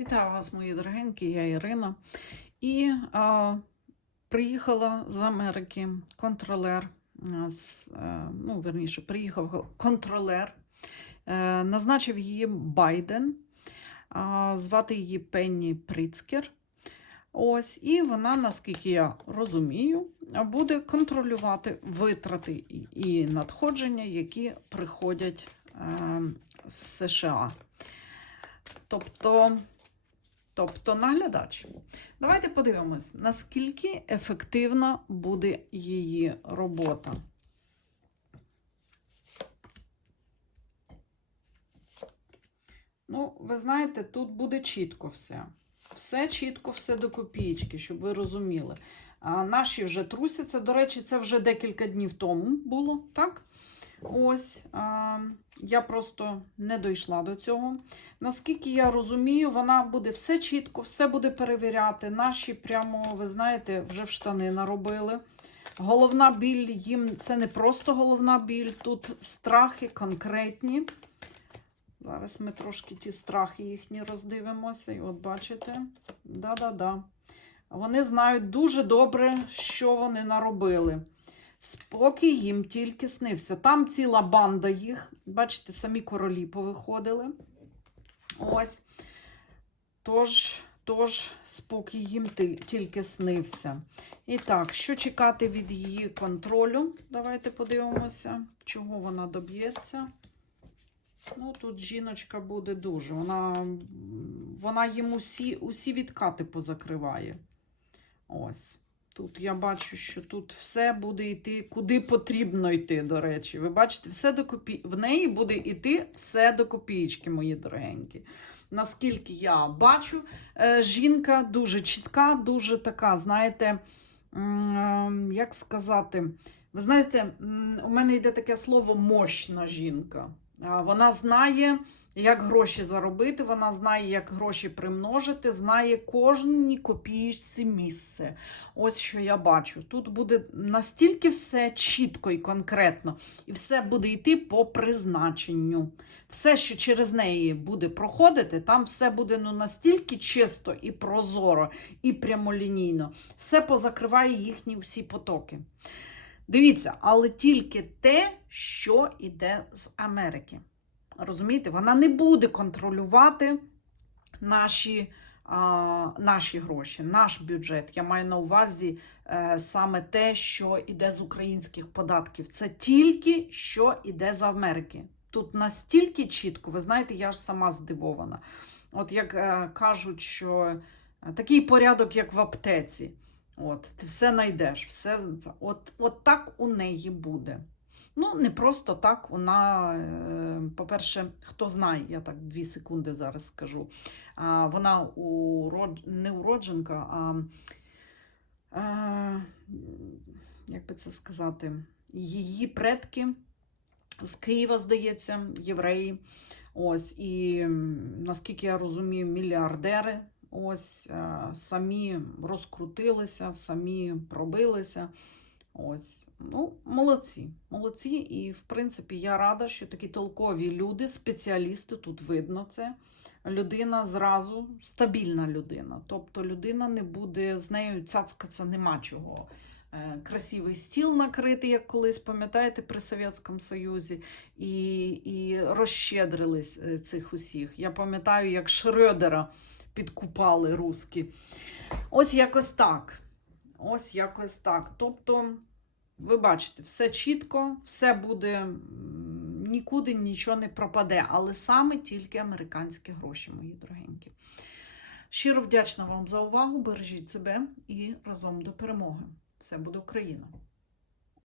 Вітаю вас, мої дорогенькі, я Ірина. І а, приїхала з Америки контролер, з, е, ну, верніше, приїхав контролер, е, назначив її Байден, а, звати її Пенні Пріцкер. Ось, і вона, наскільки я розумію, буде контролювати витрати і надходження, які приходять е, з США. Тобто, тобто наглядач. Давайте подивимось, наскільки ефективна буде її робота. Ну, ви знаєте, тут буде чітко все. Все чітко, все до копійки, щоб ви розуміли. А наші вже трусяться. До речі, це вже декілька днів тому було, так? Ось, я просто не дійшла до цього. Наскільки я розумію, вона буде все чітко, все буде перевіряти. Наші прямо, ви знаєте, вже в штани наробили. Головна біль їм це не просто головна біль, тут страхи конкретні. Зараз ми трошки ті страхи їхні роздивимося. І от бачите, да-да-да. Вони знають дуже добре, що вони наробили. Спокій їм тільки снився. Там ціла банда їх. Бачите, самі королі повиходили. Ось. Тож, тож спокій їм тільки снився. І так, що чекати від її контролю? Давайте подивимося, чого вона доб'ється. Ну, тут жіночка буде дуже. Вона, вона їм усі, усі відкати позакриває. Ось. Тут я бачу, що тут все буде йти, куди потрібно йти, до речі. Ви бачите, все до копі... в неї буде йти все до копієчки, мої дорогенькі. Наскільки я бачу, е, жінка дуже чітка, дуже така, знаєте, як сказати, ви знаєте, у мене йде таке слово мощна жінка. Вона знає, як гроші заробити, вона знає, як гроші примножити, знає кожній копійці місце. Ось що я бачу. Тут буде настільки все чітко і конкретно, і все буде йти по призначенню. Все, що через неї буде проходити, там все буде ну, настільки чисто і прозоро, і прямолінійно. Все позакриває їхні всі потоки. Дивіться, але тільки те, що йде з Америки. Розумієте, вона не буде контролювати наші, а, наші гроші, наш бюджет. Я маю на увазі е, саме те, що йде з українських податків. Це тільки що йде з Америки. Тут настільки чітко, ви знаєте, я ж сама здивована. От як е, кажуть, що е, такий порядок, як в аптеці. От, ти все знайдеш, все. От, от так у неї буде. Ну, не просто так вона, е, по-перше, хто знає, я так дві секунди зараз скажу. Вона урод... не уродженка, а як би це сказати, її предки з Києва, здається, євреї. Ось, і наскільки я розумію, мільярдери. Ось е, самі розкрутилися, самі пробилися. Ось, ну, молодці, молодці. І, в принципі, я рада, що такі толкові люди, спеціалісти, тут видно це. Людина зразу стабільна людина. Тобто людина не буде з нею цяцкатися нема чого. Е, Красивий стіл накритий, як колись, пам'ятаєте, при Совєтському Союзі, і, і розщедрились е, цих усіх. Я пам'ятаю, як Шрёдера підкупали руски. Ось якось так. Ось якось так. Тобто, ви бачите, все чітко, все буде, нікуди нічого не пропаде, але саме тільки американські гроші, мої дорогенькі. Щиро вдячна вам за увагу. Бережіть себе і разом до перемоги. Все буде Україна!